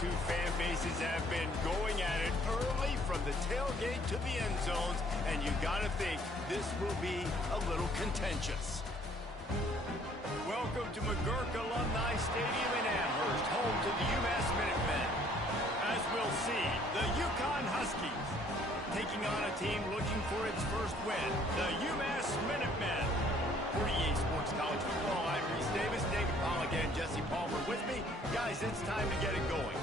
two fan bases have been going at it early from the tailgate to the end zones, and you got to think this will be a little contentious. Welcome to McGurk Alumni Stadium in Amherst, home to the UMass Minutemen. As we'll see, the UConn Huskies taking on a team looking for its first win, the UMass Minutemen. For EA Sports College Football, I'm Reese Davis, David Pollock, and Jesse Palmer with me. Guys, it's time to get it going.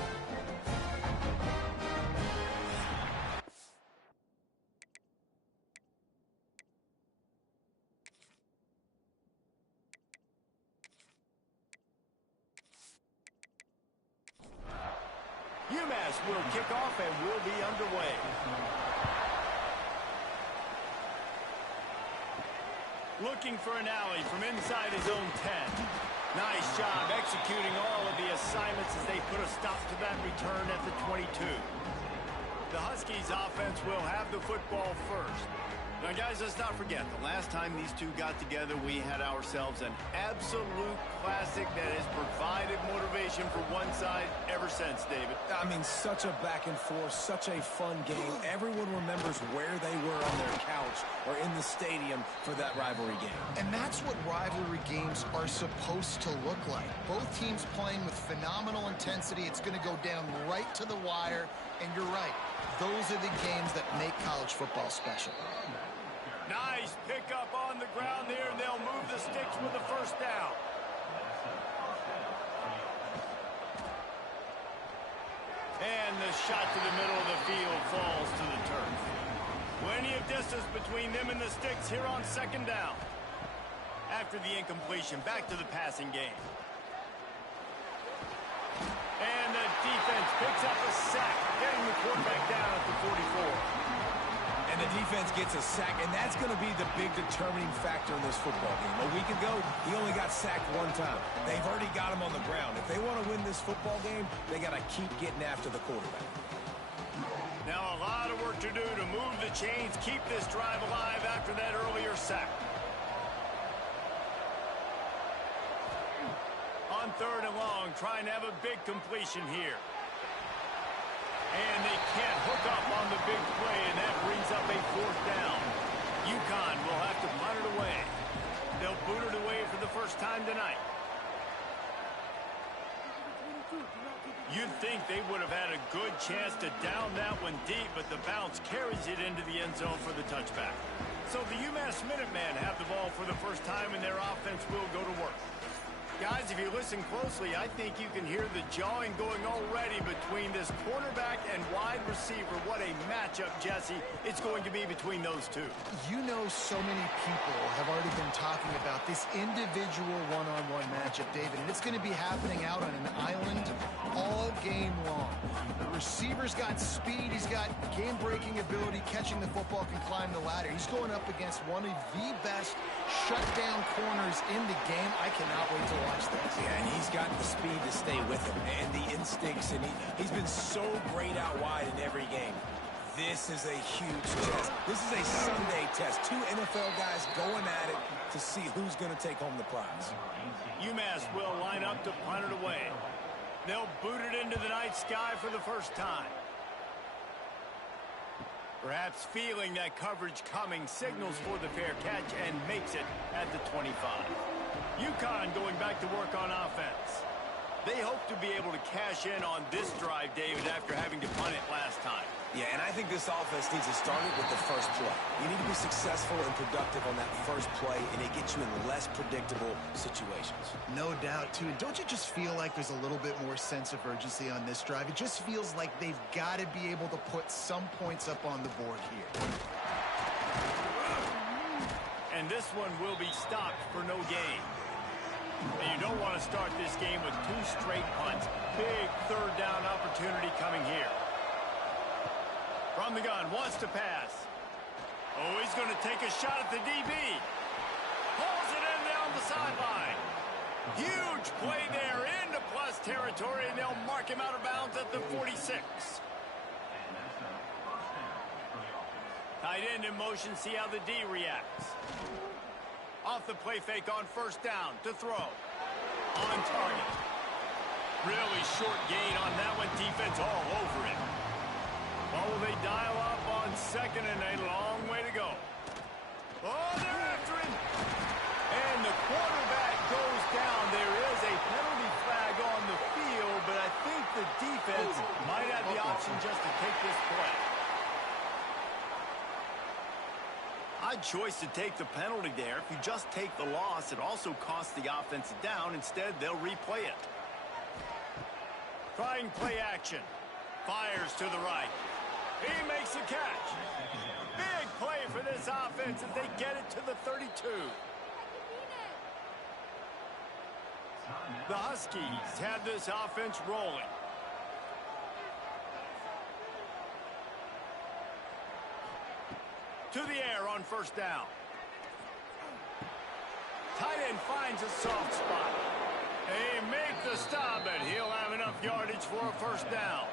UMass will kick off and will be underway. Looking for an alley from inside his own 10. Nice job executing all of the assignments as they put a stop to that return at the 22. The Huskies offense will have the football first. Now, guys, let's not forget, the last time these two got together, we had ourselves an absolute classic that has provided motivation for one side ever since, David. I mean, such a back and forth, such a fun game. Everyone remembers where they were on their couch or in the stadium for that rivalry game. And that's what rivalry games are supposed to look like. Both teams playing with phenomenal intensity. It's going to go down right to the wire. And you're right, those are the games that make college football special. Nice pickup on the ground there, and they'll move the sticks with the first down. And the shot to the middle of the field falls to the turf. Plenty of distance between them and the sticks here on second down. After the incompletion, back to the passing game. And the defense picks up a sack, getting the quarterback down at the 44. And the defense gets a sack, and that's going to be the big determining factor in this football game. A week ago, he only got sacked one time. They've already got him on the ground. If they want to win this football game, they got to keep getting after the quarterback. Now a lot of work to do to move the chains, keep this drive alive after that earlier sack. On third and long, trying to have a big completion here. And they can't hook up on the big play, and that brings up a fourth down. UConn will have to punt it away. They'll boot it away for the first time tonight. You'd think they would have had a good chance to down that one deep, but the bounce carries it into the end zone for the touchback. So the UMass Minutemen have the ball for the first time, and their offense will go to work. Guys, if you listen closely, I think you can hear the jawing going already between this quarterback and wide receiver. What a matchup, Jesse, it's going to be between those two. You know, so many people have already been talking about this individual one-on-one matchup, David, and it's going to be happening out on an island all game long. The receiver's got speed, he's got game-breaking ability, catching the football, can climb the ladder. He's going up against one of the best shutdown corners in the game. I cannot wait to watch this. Yeah, and he's got the speed to stay with him and the instincts, and he's been so great out wide in every game. This is a huge test. This is a Sunday test. Two NFL guys going at it to see who's going to take home the prize. UMass will line up to punt it away. They'll boot it into the night sky for the first time. Perhaps feeling that coverage coming, signals for the fair catch and makes it at the 25. UConn going back to work on offense. They hope to be able to cash in on this drive, David, after having to punt it last time. Yeah, and I think this offense needs to start it with the first play. You need to be successful and productive on that first play, and it gets you in less predictable situations. No doubt, too. And don't you just feel like there's a little bit more sense of urgency on this drive? It just feels like they've got to be able to put some points up on the board here. And this one will be stopped for no gain. And you don't want to start this game with two straight punts. Big third down opportunity coming here. From the gun, wants to pass. Oh, he's going to take a shot at the DB. Pulls it in down the sideline. Huge play there into plus territory, and they'll mark him out of bounds at the 46. Tight end in motion, see how the D reacts. Off the play fake on first down to throw. On target. Really short gain on that one. Defense all over it. Well, will they dial up on second and a long way to go? Oh, they're after him. And the quarterback goes down. There is a penalty flag on the field, but I think the defense might have the option just to take this play. Odd choice to take the penalty there. If you just take the loss, it also costs the offense a down. Instead, they'll replay it. Trying play action. Fires to the right. He makes a catch. Big play for this offense as they get it to the 32. The Huskies have this offense rolling. To the air on first down. Tight end finds a soft spot. They make the stop, but he'll have enough yardage for a first down.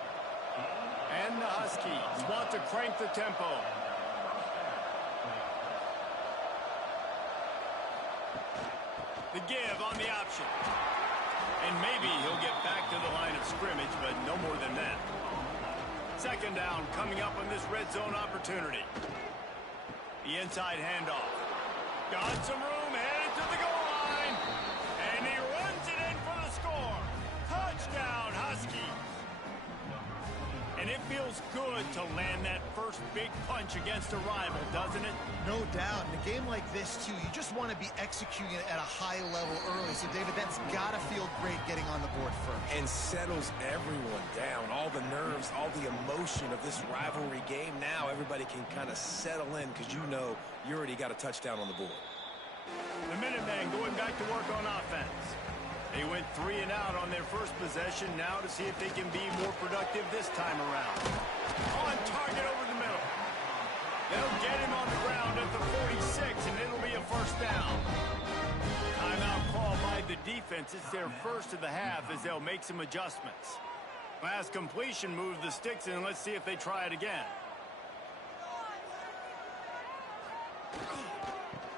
And the Huskies want to crank the tempo. The give on the option. And maybe he'll get back to the line of scrimmage, but no more than that. Second down coming up on this red zone opportunity. The inside handoff. Got some room, headed to the goal line. And he runs it in for the score. Touchdown, Huskies. And it feels good to land that first big punch against a rival, doesn't it? No doubt. In a game like this, too, you just want to be executing it at a high level early. So, David, that's got to feel great getting on the board first. And settles everyone down. All the nerves, all the emotion of this rivalry game. Now everybody can kind of settle in because you know you already got a touchdown on the board. The Minutemen going back to work on offense. They went 3 and out on their first possession. Now to see if they can be more productive this time around. On target over the middle. They'll get him on the ground at the 46, and it'll be a first down. Timeout call by the defense. It's their first of the half as they'll make some adjustments. Last completion moved the sticks in. Let's see if they try it again.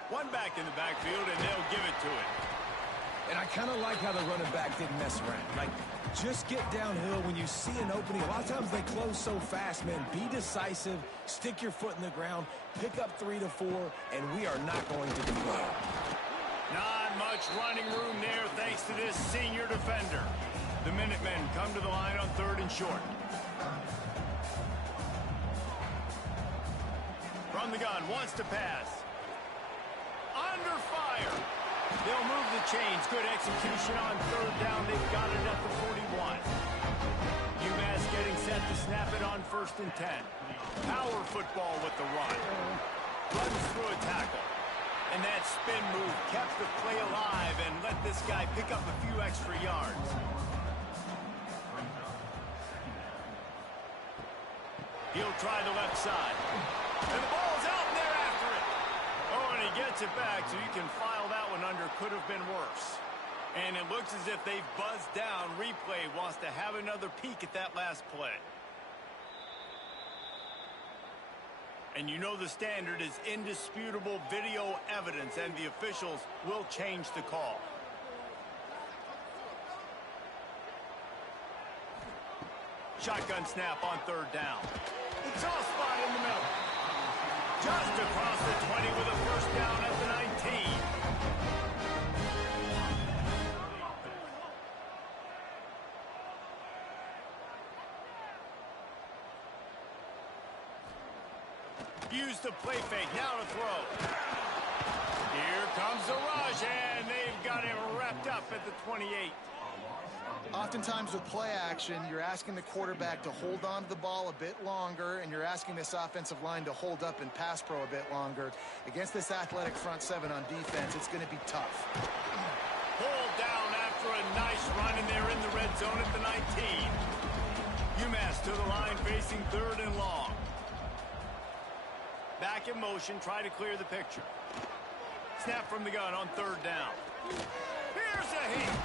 One back in the backfield, and they'll give it to him. And I kind of like how the running back didn't mess around. Like, just get downhill when you see an opening. A lot of times they close so fast, man. Be decisive, stick your foot in the ground, pick up 3 to 4, and we are not going to complain. Not much running room there thanks to this senior defender. The Minutemen come to the line on 3rd and short. From the gun, wants to pass. Under fire. They'll move the chains. Good execution on 3rd down. They've got it at the 41. UMass getting set to snap it on 1st and 10. Power football with the run. Runs through a tackle. And that spin move kept the play alive and let this guy pick up a few extra yards. He'll try the left side. And the ball's out, and they're after it. Oh, and he gets it back, so you can file that one under. Could have been worse. And it looks as if they've buzzed down. Replay wants to have another peek at that last play. And you know the standard is indisputable video evidence, and the officials will change the call. Shotgun snap on 3rd down. The tough spot in the middle. Just across the 20 with a first down at the 19. Use the play fake, now to throw. Here comes the rush, and they've got him wrapped up at the 28. Oftentimes with play action, you're asking the quarterback to hold on to the ball a bit longer, and you're asking this offensive line to hold up in pass pro a bit longer. Against this athletic front seven on defense, it's going to be tough. Pulled down after a nice run, and they're in the red zone at the 19. UMass to the line facing 3rd and long. Back in motion, try to clear the picture. Snap from the gun on 3rd down. Here's a heat.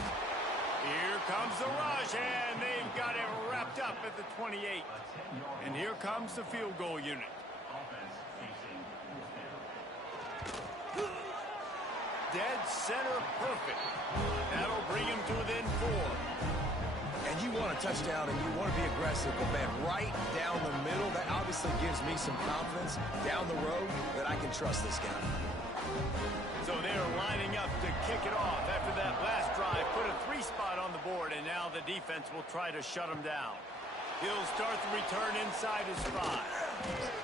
Here comes the rush, and they've got him wrapped up at the 28. And here comes the field goal unit. Dead center perfect. That'll bring him to within 4. And you want a touchdown and you want to be aggressive, but man, right down the middle, that obviously gives me some confidence down the road that I can trust this guy. So they're lining up to kick it off after that last drive. Put a 3-spot on the board, and now the defense will try to shut them down. He'll start the return inside his 5.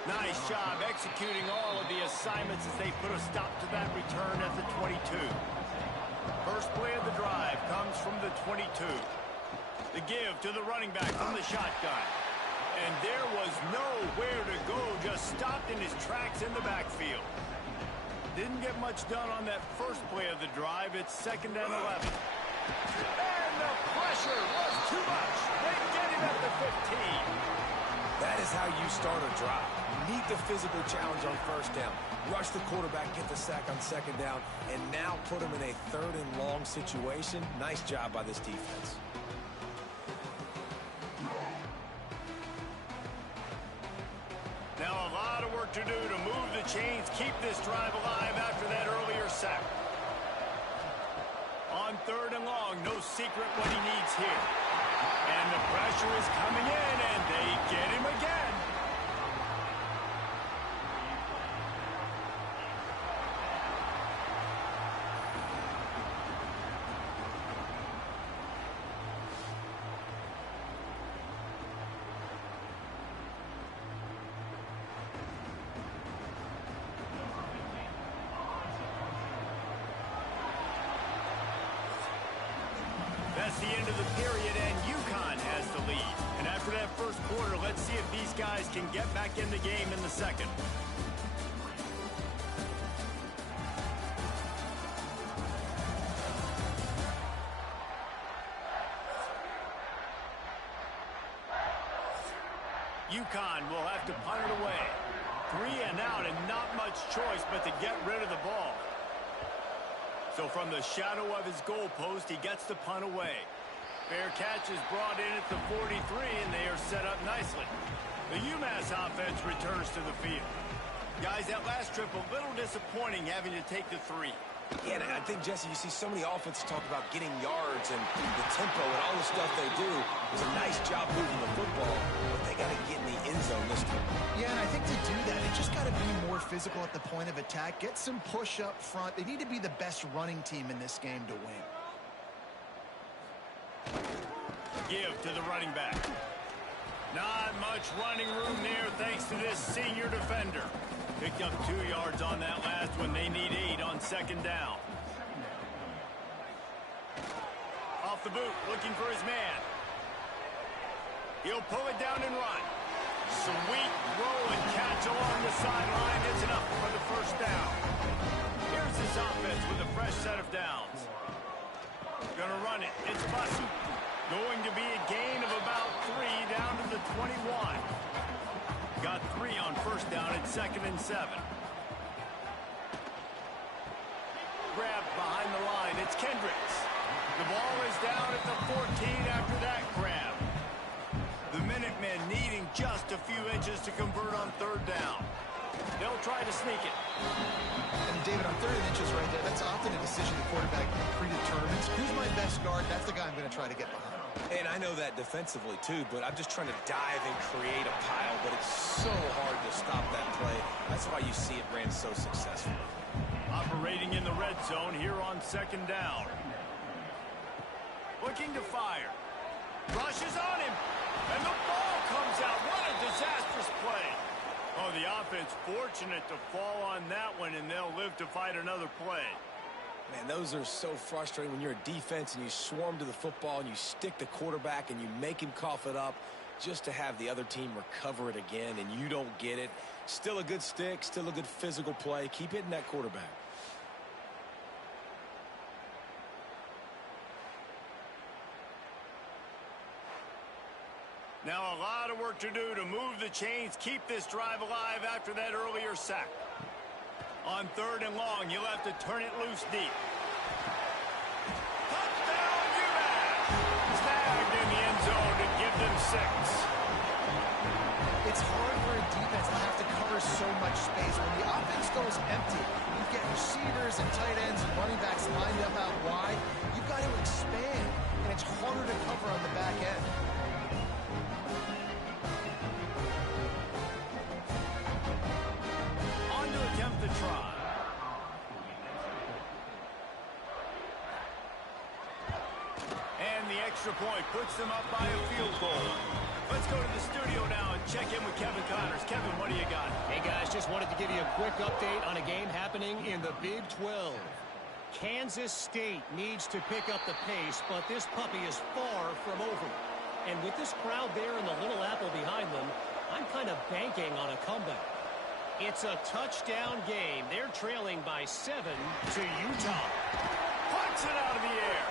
Nice job executing all of the assignments as they put a stop to that return at the 22. First play of the drive comes from the 22. The give to the running back from the shotgun. And there was nowhere to go, just stopped in his tracks in the backfield. Didn't get much done on that first play of the drive. It's 2nd and 11. And the pressure was too much. They get him at the 15. That is how you start a drive. Meet the physical challenge on 1st down. Rush the quarterback, get the sack on 2nd down, and now put him in a 3rd and long situation. Nice job by this defense. Now a lot of work to do to move the chains, keep this drive alive after that earlier sack. On 3rd and long, no secret what he needs here. And the pressure is coming in, and they get him again. That's the end of the period, and UConn has the lead. And after that first quarter, let's see if these guys can get back in the game in the second. UConn will have to punt it away. 3 and out, and not much choice but to get rid of the ball. So from the shadow of his goalpost, he gets the punt away. Fair catch is brought in at the 43, and they are set up nicely. The UMass offense returns to the field. Guys, that last trip a little disappointing having to take the 3. Yeah, and I think, Jesse, you see so many offenses talk about getting yards and the tempo and all the stuff they do. It's a nice job moving the football, but they got to get in the end zone this time. Yeah, and I think to do that, they just got to be more physical at the point of attack. Get some push up front. They need to be the best running team in this game to win. Give to the running back. Not much running room there thanks to this senior defender. Picked up 2 yards on that last one. They need 8 on 2nd down. Off the boot, looking for his man. He'll pull it down and run. Sweet throw and catch along the sideline. It's enough for the 1st down. Here's this offense with a fresh set of downs. Gonna run it. It's Bussy. Going to be a gain of about 3 down to the 21. Got 3 on 1st down at 2nd and 7. Grabbed behind the line. It's Kendricks. The ball is down at the 14 after that grab. The Minutemen needing just a few inches to convert on 3rd down. They'll try to sneak it. And David, on 3rd and inches right there, that's often a decision the quarterback predetermines. Who's my best guard? That's the guy I'm going to try to get behind. And I know that defensively, too, but I'm just trying to dive and create a pile, but it's so hard to stop that play. That's why you see it ran so successfully. Operating in the red zone here on 2nd down. Looking to fire. Rushes on him. And the ball comes out. What a disastrous play. Oh, the offense fortunate to fall on that one, and they'll live to fight another play. Man, those are so frustrating when you're a defense and you swarm to the football and you stick the quarterback and you make him cough it up just to have the other team recover it again and you don't get it. Still a good stick, still a good physical play. Keep hitting that quarterback. Now a lot of work to do to move the chains, keep this drive alive after that earlier sack. On 3rd and long, you'll have to turn it loose deep. Touchdown, UMass! Snagged in the end zone to give them 6. It's hard for a defense to have to cover so much space. When the offense goes empty, you get receivers and tight ends and running backs lined up out wide. You've got to expand, and it's harder to cover on the back end. extra point puts them up by a field goal. Let's go to the studio now and check in with Kevin Connors. Kevin, what do you got? Hey, guys, just wanted to give you a quick update on a game happening in the Big 12. Kansas State needs to pick up the pace, but this puppy is far from over. And with this crowd there and the Little Apple behind them, I'm kind of banking on a comeback. It's a touchdown game. They're trailing by 7 to Utah. Punts it out of the air.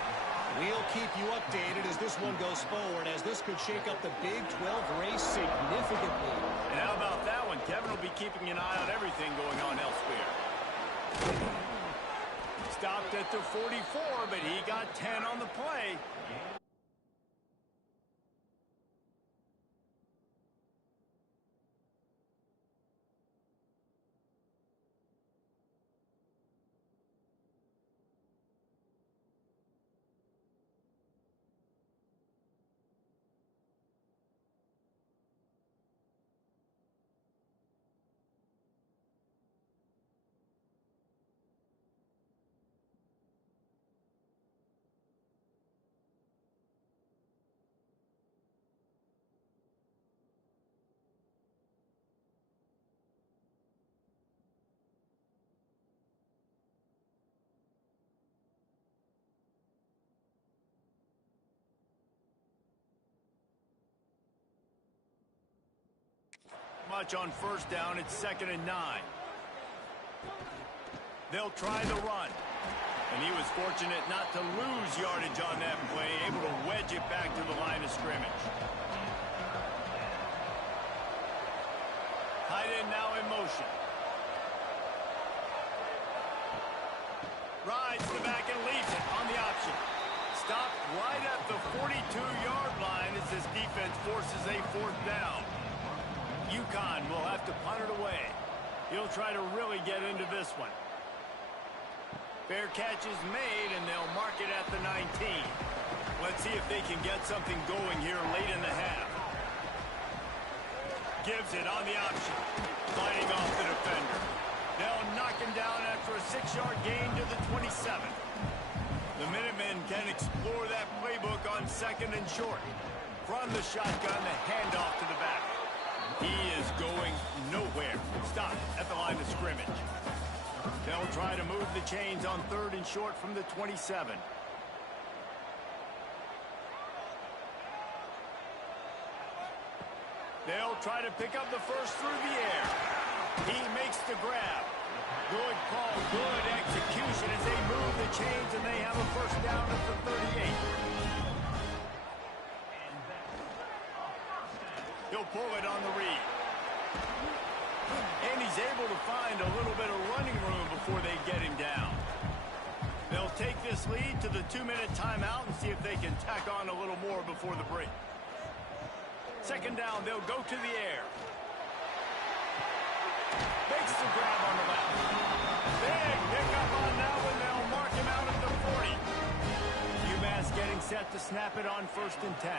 We'll keep you updated as this one goes forward, as this could shake up the Big 12 race significantly. And how about that one? Kevin will be keeping an eye on everything going on elsewhere. Stopped at the 44, but he got 10 on the play. Much on first down. It's 2nd and 9. They'll try the run. And he was fortunate not to lose yardage on that play, able to wedge it back to the line of scrimmage. Tight end now in motion. Rides the back and leaves it on the option. Stopped right at the 42-yard line as this defense forces a 4th down. UConn will have to punt it away. He'll try to really get into this one. Fair catch is made, and they'll mark it at the 19. Let's see if they can get something going here late in the half. Gives it on the option. Fighting off the defender. They'll knock him down after a 6-yard gain to the 27. The Minutemen can explore that playbook on 2nd and short. From the shotgun, the handoff to the back. He is going nowhere. Stopped at the line of scrimmage. They'll try to move the chains on 3rd and short from the 27. They'll try to pick up the first through the air. He makes the grab. Good call, good execution as they move the chains, and they have a first down at the 38. He'll pull it on the read. And he's able to find a little bit of running room before they get him down. They'll take this lead to the 2-minute timeout and see if they can tack on a little more before the break. 2nd down, they'll go to the air. Makes the grab on the left. Big pickup on that one. They'll mark him out at the 40. UMass getting set to snap it on 1st and 10.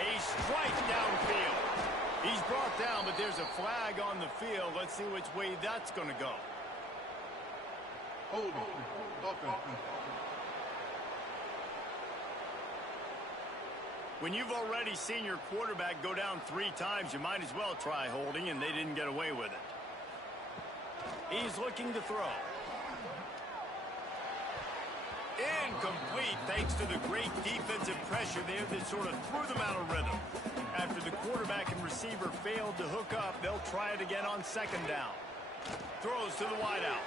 A strike downfield. He's brought down, but there's a flag on the field. Let's see which way that's going to go. Hold on. Okay. When you've already seen your quarterback go down 3 times, you might as well try holding, and they didn't get away with it. He's looking to throw. Incomplete, thanks to the great defensive pressure there that sort of threw them out of rhythm. After the quarterback and receiver failed to hook up, they'll try it again on 2nd down. Throws to the wideout.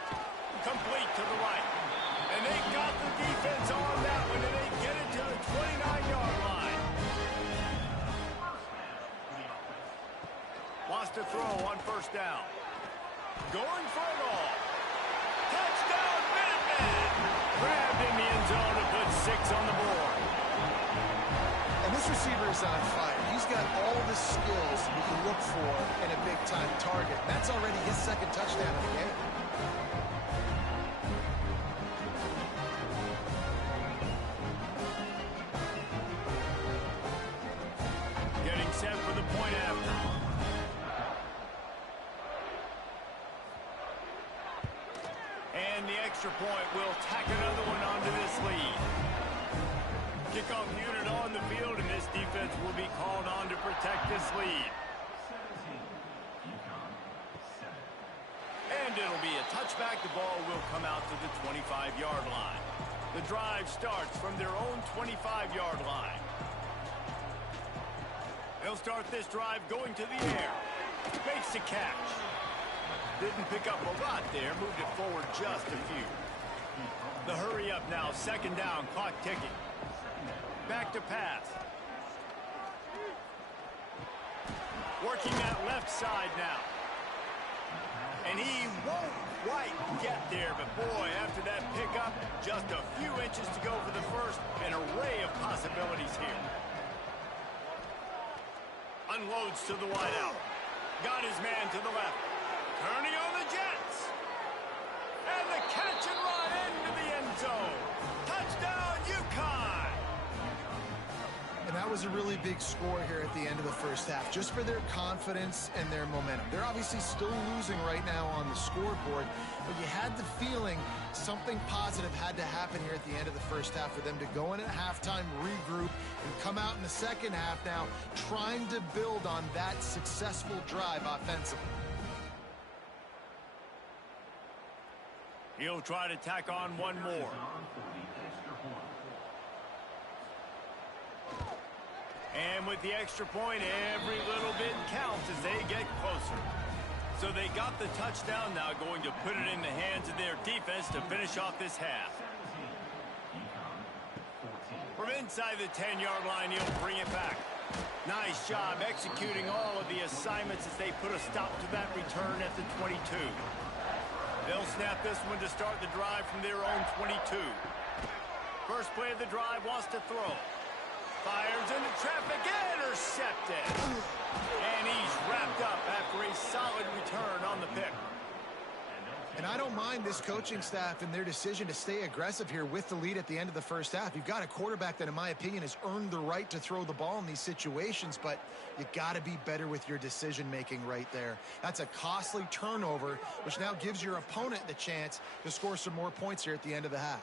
Complete to the right. And they got the defense on that one, and they get it to the 29-yard line. Wants to throw on 1st down. Going for it all. Touchdown, Minutemen! Grabbed in the end zone and put 6 on the board. And this receiver is on fire. He's got all the skills that you look for in a big-time target. That's already his 2nd touchdown of the game. Getting set for the point after. And the extra extra point will tack another one onto this lead. Kickoff unit on the field, and this defense will be called on to protect this lead. And it'll be a touchback. The ball will come out to the 25-yard line. The drive starts from their own 25-yard line. They'll start this drive going to the air. Makes the catch. Didn't pick up a lot there. Moved it forward just a few. The hurry up now. Second down. Clock ticking. Back to pass. Working that left side now. And he won't quite get there, but boy, after that pickup, just a few inches to go for the first. An array of possibilities here. Unloads to the wideout. Got his man to the left. Turning on the Jets. And the catch and run into the end zone. Touchdown, UConn! And that was a really big score here at the end of the first half, just for their confidence and their momentum. They're obviously still losing right now on the scoreboard, but you had the feeling something positive had to happen here at the end of the first half for them to go in at halftime, regroup, and come out in the second half now trying to build on that successful drive offensively. He'll try to tack on one more. And with the extra point, every little bit counts as they get closer. So they got the touchdown, now going to put it in the hands of their defense to finish off this half. From inside the 10-yard line, he'll bring it back. Nice job executing all of the assignments as they put a stop to that return at the 22. They'll snap this one to start the drive from their own 22. First play of the drive, wants to throw. Fires into traffic, intercepted. And he's wrapped up after a solid return on the pick. And I don't mind this coaching staff and their decision to stay aggressive here with the lead at the end of the first half. You've got a quarterback that, in my opinion, has earned the right to throw the ball in these situations, but you got to be better with your decision-making right there. That's a costly turnover, which now gives your opponent the chance to score some more points here at the end of the half.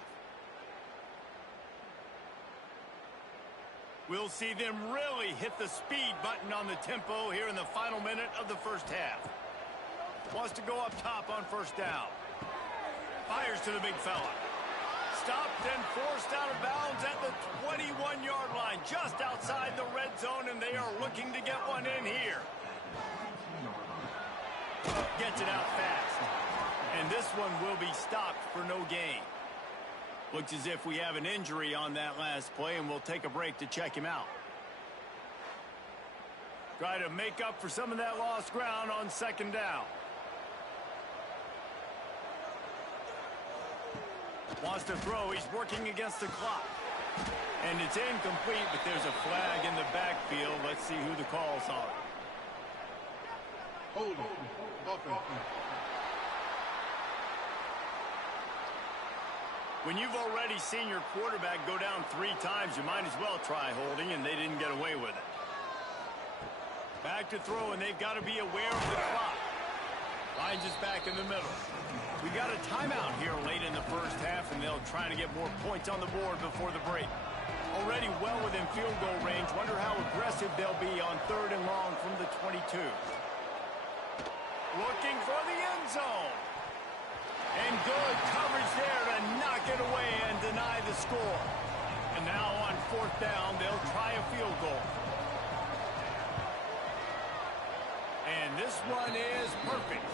We'll see them really hit the speed button on the tempo here in the final minute of the first half. Wants to go up top on first down. Fires to the big fella. Stopped and forced out of bounds at the 21-yard line, just outside the red zone, and they are looking to get one in here. Gets it out fast. And this one will be stopped for no gain. Looks as if we have an injury on that last play, and we'll take a break to check him out. Try to make up for some of that lost ground on second down. Wants to throw. He's working against the clock. And it's incomplete, but there's a flag in the backfield. Let's see who the call's on. Hold on. Offense. When you've already seen your quarterback go down 3 times, you might as well try holding, and they didn't get away with it. Back to throw, and they've got to be aware of the clock. Finds us back in the middle. We got a timeout here late in the first half, and they'll try to get more points on the board before the break. Already well within field goal range. Wonder how aggressive they'll be on 3rd and long from the 22. Looking for the end zone. And good coverage there to knock it away and deny the score. And now on 4th down, they'll try a field goal. And this one is perfect.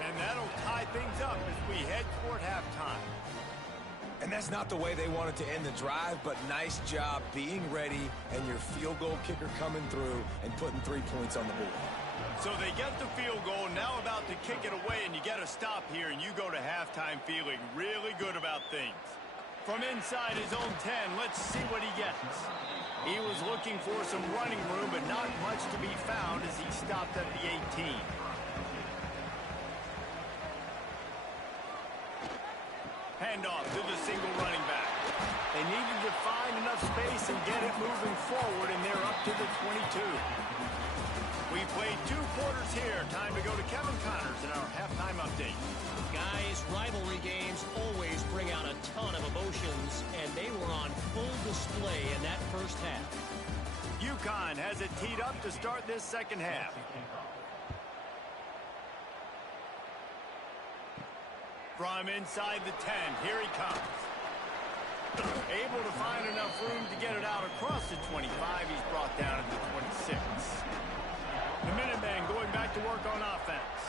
And that'll tie things up as we head toward halftime. And that's not the way they wanted to end the drive, but nice job being ready and your field goal kicker coming through and putting 3 points on the board. So they get the field goal, now about to kick it away, and you get a stop here, and you go to halftime feeling really good about things. From inside his own 10, let's see what he gets. He was looking for some running room, but not much to be found as he stopped at the 18. Handoff to the single running back. They needed to find enough space and get it moving forward, and they're up to the 22. We played 2 quarters here. Time to go to Kevin Connors in our halftime update. Guys, rivalry games always bring out a ton of emotions, and they were on full display in that first half. UConn has it teed up to start this second half. From inside the 10, here he comes. Able to find enough room to get it out across the 25. He's brought down at the 26. The Minutemen going back to work on offense.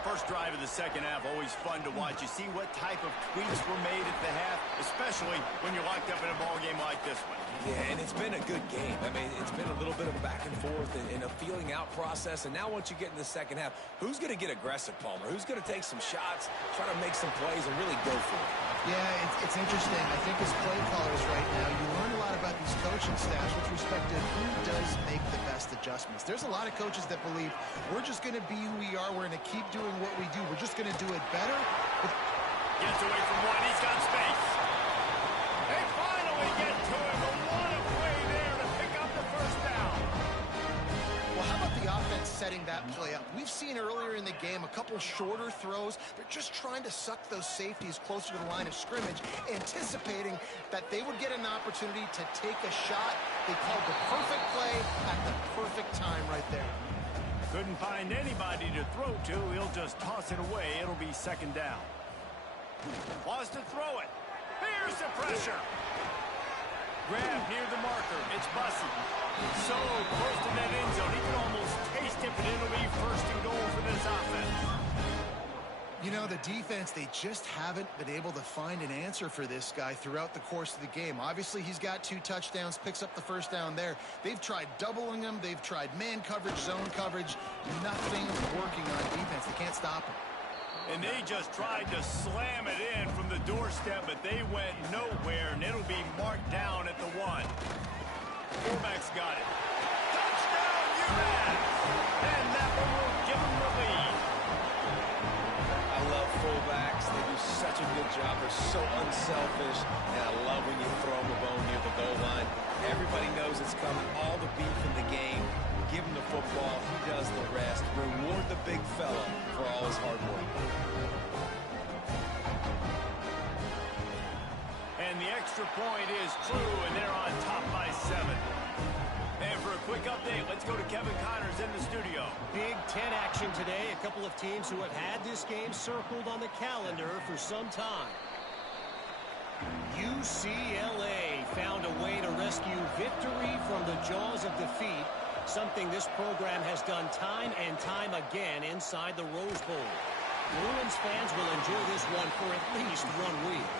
First drive of the second half, always fun to watch. You see what type of tweaks were made at the half, especially when you're locked up in a ball game like this one. Yeah, and it's been a good game. I mean, it's been a little bit of a back and forth and a feeling out process. And now once you get in the second half, who's going to get aggressive, Palmer? Who's going to take some shots, try to make some plays, and really go for it? Yeah, it's interesting. I think as play callers right now, you learn a lot about these coaching staffs with respect to who does make the best adjustments. There's a lot of coaches that believe we're just going to be who we are. We're going to keep doing what we do. We're just going to do it better. Gets away from one. He's got space. They finally get to him. But what a play there to pick up the first down. Well, how about the offense setting that play up? We've seen earlier in the game a couple shorter throws. They're just trying to suck those safeties closer to the line of scrimmage, anticipating that they would get an opportunity to take a shot. They called the perfect play at the perfect time right there. Couldn't find anybody to throw to. He'll just toss it away. It'll be second down. Wants to throw it. Here's the pressure. Grab near the marker. It's Bussey. So close to that end zone. He can almost taste it, but it'll be first and goal for this offense. You know, the defense, they just haven't been able to find an answer for this guy throughout the course of the game. Obviously, he's got 2 touchdowns, picks up the first down there. They've tried doubling him. They've tried man coverage, zone coverage. Nothing working on defense. They can't stop him. And they just tried to slam it in from the doorstep, but they went nowhere, and it'll be marked down at the 1. Fullback's got it. Touchdown, UMass! And that one will give them the lead. I love fullbacks. They do such a good job. They're so unselfish, and I love when you throw them a bone near the goal line. Everybody knows it's coming. All the beef in the game. Give him the football. He does the rest. Reward the big fella for all his hard work. And the extra point is true, and they're on top by 7. And for a quick update, let's go to Kevin Connors in the studio. Big Ten action today. A couple of teams who have had this game circled on the calendar for some time. UCLA found a way to rescue victory from the jaws of defeat, something this program has done time and time again inside the Rose Bowl. Bruins fans will enjoy this one for at least 1 week.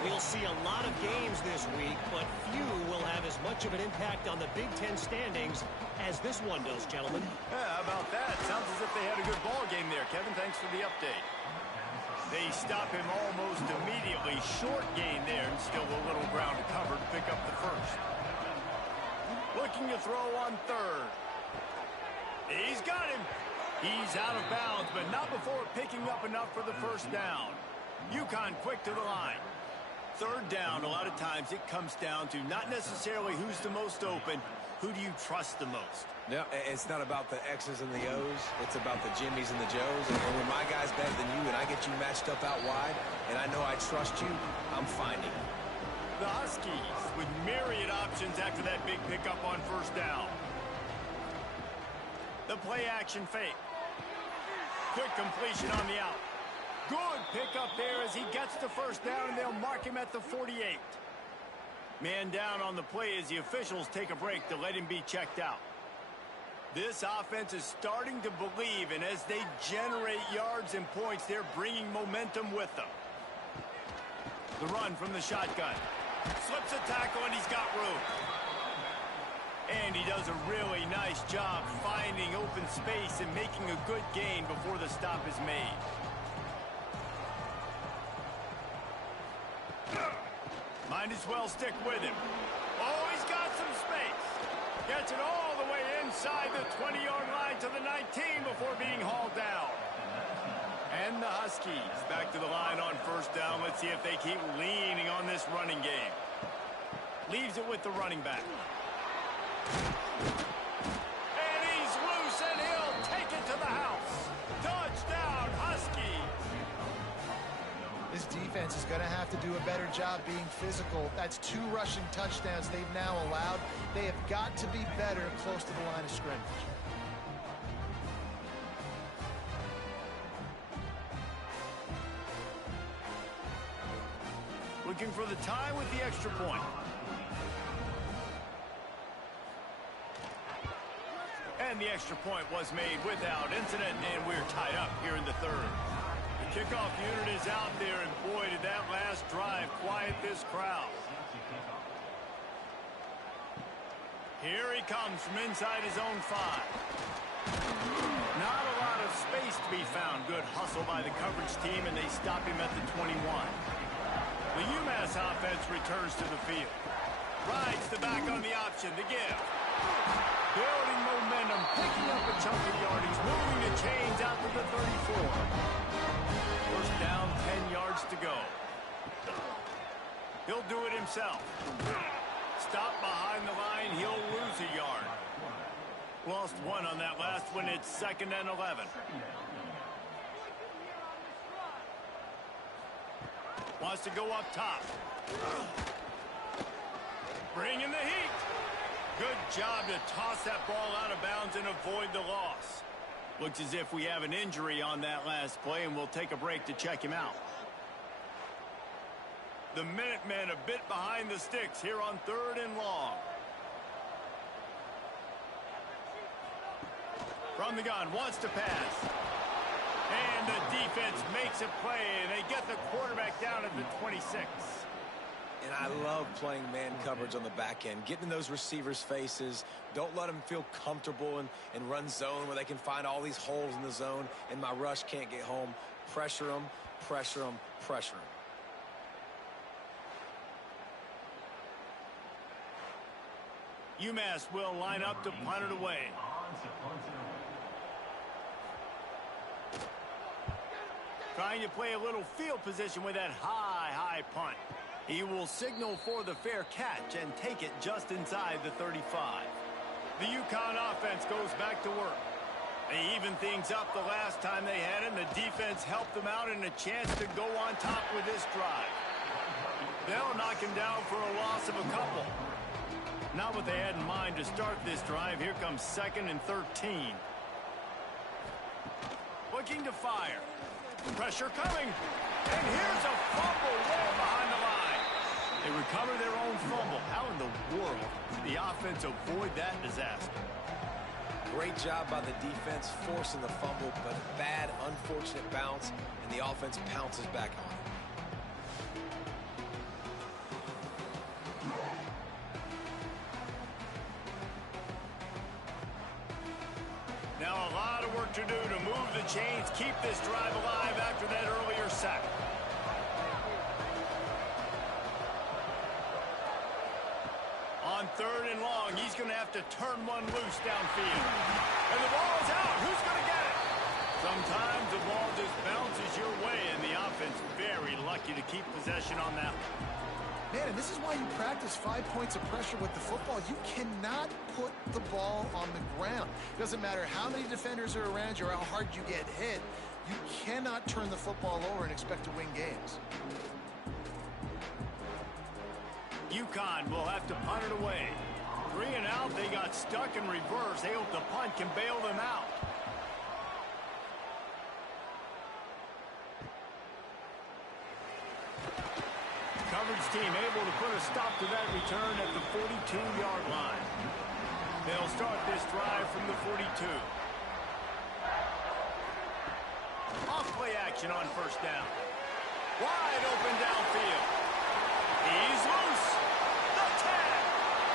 We'll see a lot of games this week, but few will have as much of an impact on the Big Ten standings as this one does, gentlemen. Yeah, how about that? Sounds as if they had a good ball game there. Kevin, thanks for the update. They stop him almost immediately. Short gain there, and still a little ground to cover to pick up the first. Looking to throw on 3rd. He's got him. He's out of bounds, but not before picking up enough for the first down. UConn quick to the line. 3rd down, a lot of times it comes down to not necessarily who's the most open, who do you trust the most? No, it's not about the X's and the O's. It's about the Jimmies and the Joes. And when my guy's better than you and I get you matched up out wide, and I know I trust you, I'm finding it. The Huskies with myriad options after that big pickup on first down. The play action fake. Quick completion on the out. Good pickup there as he gets the first down, and they'll mark him at the 48. Man down on the play as the officials take a break to let him be checked out. This offense is starting to believe, and as they generate yards and points, they're bringing momentum with them. The run from the shotgun. Slips a tackle, and he's got room. And he does a really nice job finding open space and making a good gain before the stop is made. Might as well stick with him. Oh, he's got some space. Gets it all the way inside the 20-yard line to the 19 before being hauled down. And the Huskies back to the line on first down. Let's see if they keep leaning on this running game. Leaves it with the running back. And he's loose defense is going to have to do a better job being physical. That's 2 rushing touchdowns they've now allowed. They have got to be better close to the line of scrimmage. Looking for the tie with the extra point. And the extra point was made without incident, and we're tied up here in the third. The kickoff unit is out there, and boy, did that last drive quiet this crowd. Here he comes from inside his own 5. Not a lot of space to be found. Good hustle by the coverage team, and they stop him at the 21. The UMass offense returns to the field. Rides the back on the option to give. Building momentum, picking up a chunk of yardage, moving the chains out to the 34. First down, 10 yards to go. He'll do it himself. Stop behind the line, he'll lose a yard. Lost 1 on that last one. It's 2nd and 11. Wants to go up top. Bring in the heat. Good job to toss that ball out of bounds and avoid the loss. Looks as if we have an injury on that last play, and we'll take a break to check him out. The Minutemen a bit behind the sticks here on 3rd and long. From the gun, wants to pass. And the defense makes a play, and they get the quarterback down at the 26. And I love playing man coverage on the back end, getting in those receivers' faces. Don't let them feel comfortable and run zone where they can find all these holes in the zone, and my rush can't get home. Pressure them, pressure them, pressure them. UMass will line up to punt it away. Trying to play a little field position with that high punt. He will signal for the fair catch and take it just inside the 35. The UConn offense goes back to work. They even things up the last time they had him. The defense helped them out and a chance to go on top with this drive. They'll knock him down for a loss of a couple. Not what they had in mind to start this drive. Here comes 2nd and 13. Looking to fire. Pressure coming. And here's a fumble way behind the line. They recover their own fumble. How in the world did the offense avoid that disaster? Great job by the defense forcing the fumble, but a bad, unfortunate bounce, and the offense pounces back on it. Now a lot of work to do to move the chains, keep this drive alive after that earlier sack. On 3rd and long, he's going to have to turn one loose downfield. And the ball's out. Who's going to get it? Sometimes the ball just bounces your way, and the offense very lucky to keep possession on that one. Man, and this is why you practice 5 points of pressure with the football. You cannot put the ball on the ground. Doesn't matter how many defenders are around you or how hard you get hit. You cannot turn the football over and expect to win games. UConn will have to punt it away. 3 and out, they got stuck in reverse. They hope the punt can bail them out. Coverage team able to put a stop to that return at the 42-yard line. They'll start this drive from the 42. Off play action on 1st down. Wide open downfield. He's loose. The 10.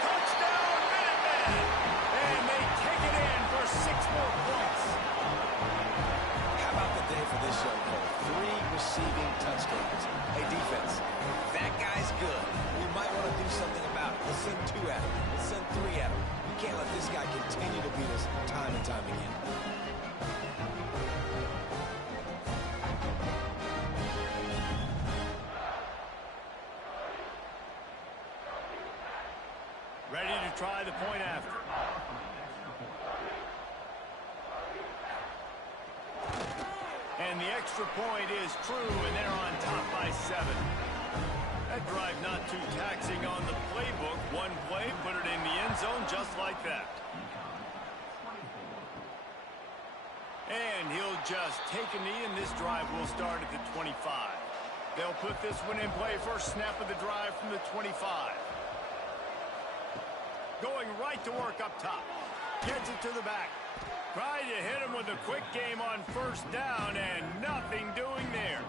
Touchdown, Minutemen. And they take it in for 6 more points. How about the day for this young player? 3 receiving touchdowns. Hey, defense, that guy's good. We might want to do something about it. Let's send 2 at him. Let's send 3 at him. We can't let this guy continue to beat us time and time again. Ready to try the point after. And the extra point is true, and they're on top by 7. That drive not too taxing on the playbook. One play, put it in the end zone just like that. And he'll just take a knee, and this drive will start at the 25. They'll put this one in play. First snap of the drive from the 25. Going right to work up top. Gets it to the back. Trying to hit him with a quick game on first down, and nothing doing there.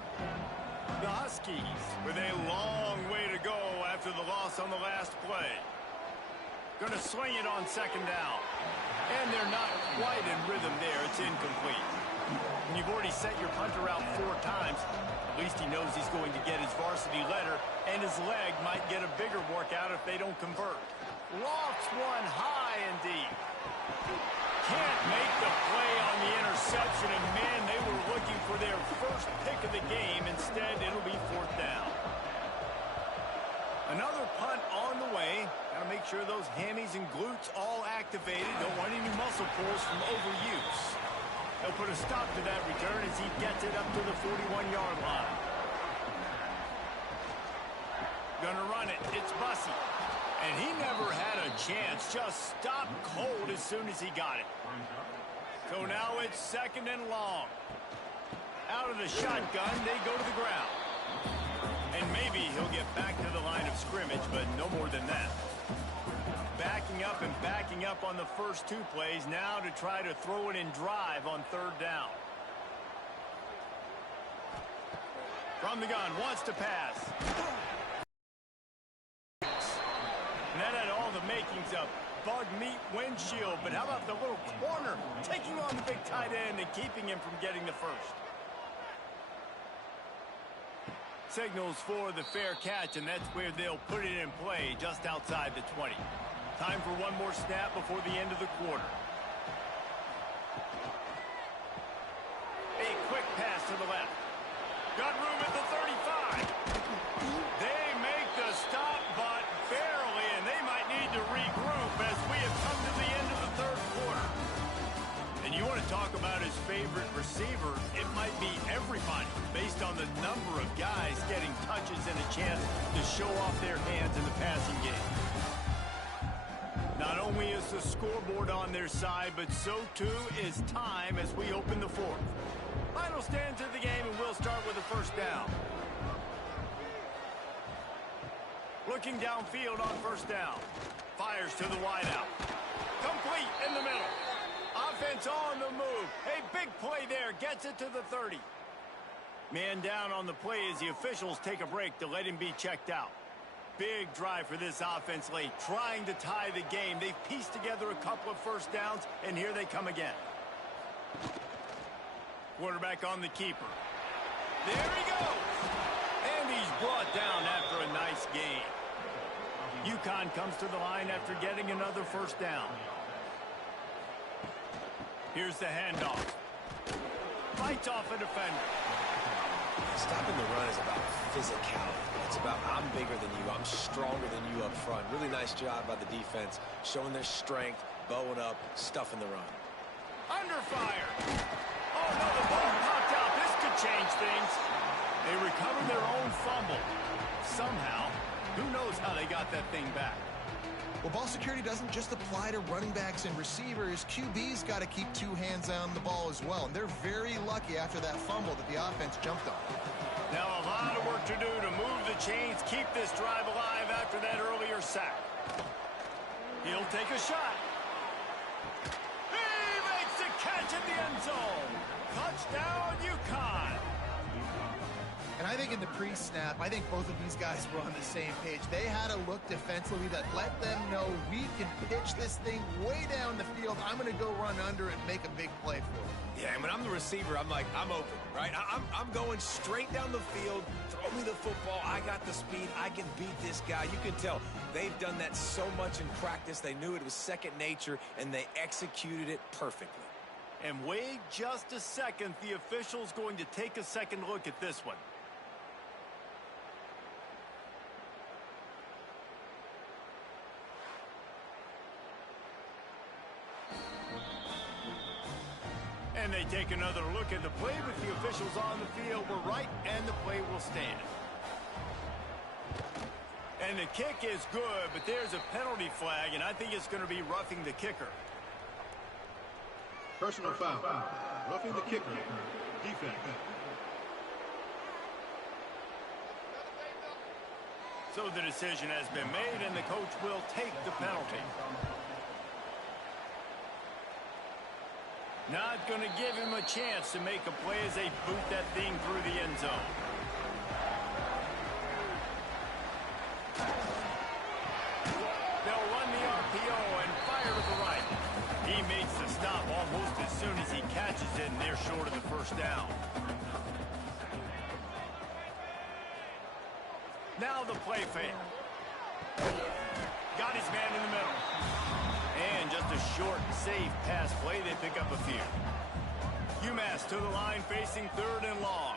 The Huskies with a long way to go after the loss on the last play. Going to swing it on second down. And they're not quite in rhythm there. It's incomplete. When you've already set your punter out 4 times, at least he knows he's going to get his varsity letter, and his leg might get a bigger workout if they don't convert. Lofts one high and deep. Can't make the play on the interception, and man, they were looking for their first pick of the game. Instead, it'll be 4th down. Another punt on the way. Got to make sure those hammies and glutes all activated. Don't want any muscle pulls from overuse. They'll put a stop to that return as he gets it up to the 41-yard line. Gonna run it. It's Bussey. And he never had a chance. Just stopped cold as soon as he got it. So now it's 2nd and long. Out of the shotgun, they go to the ground. And maybe he'll get back to the line of scrimmage, but no more than that. Backing up and backing up on the first 2 plays, now to try to throw it in drive on 3rd down. From the gun, wants to pass. And that had all the makings of bug meat windshield, but how about the little corner taking on the big tight end and keeping him from getting the first? Signals for the fair catch, and that's where they'll put it in play just outside the 20. Time for one more snap before the end of the quarter. A quick pass to the left. Got room at the 35. They make the stop, but barely, and they might need to regroup as we have come to the end of the 3rd quarter. And you want to talk about his favorite receiver, it might be everybody, based on the number of guys getting touches and a chance to show off their hands in the passing game. Not only is the scoreboard on their side, but so too is time as we open the 4th. Final stands of the game, and we'll start with the 1st down. Looking downfield on 1st down. Fires to the wideout. Complete in the middle. Offense on the move. A big play there. Gets it to the 30. Man down on the play as the officials take a break to let him be checked out. Big drive for this offense late, trying to tie the game. They've pieced together a couple of 1st downs, and here they come again. Quarterback on the keeper. There he goes. And he's brought down after a nice gain. UConn comes to the line after getting another 1st down. Here's the handoff. Fights off a defender. Stopping the run is about physicality. It's about I'm bigger than you, I'm stronger than you up front. Really nice job by the defense, showing their strength, bowing up, stuffing the run. Under fire. Oh, no, the ball popped out. This could change things. They recovered their own fumble. Somehow, who knows how they got that thing back. Well, ball security doesn't just apply to running backs and receivers. QB's got to keep 2 hands on the ball as well. And they're very lucky after that fumble that the offense jumped on. Now a lot of work to do to move the chains, keep this drive alive after that earlier sack. He'll take a shot. He makes the catch in the end zone. Touchdown, UConn. And I think in the pre-snap, I think both of these guys were on the same page. They had a look defensively that let them know we can pitch this thing way down the field. I'm going to go run under and make a big play for it. Yeah, and when I'm the receiver, I'm like, I'm open, right? I'm going straight down the field. Throw me the football. I got the speed. I can beat this guy. You can tell they've done that so much in practice. They knew it was second nature, and they executed it perfectly. And wait just a second. The official's going to take a second look at this one. And they take another look at the play, but the officials on the field were right, and the play will stand. And the kick is good, but there's a penalty flag, and I think it's going to be roughing the kicker. Personal foul. Roughing the kicker. Defense. So the decision has been made, and the coach will take the penalty. Not going to give him a chance to make a play as they boot that thing through the end zone. They'll run the RPO and fire to the right. He makes the stop almost as soon as he catches it, and they're short of the first down. Now the play fake. Got his man in the middle. And just a short, safe pass play. They pick up a few. UMass to the line facing 3rd and long.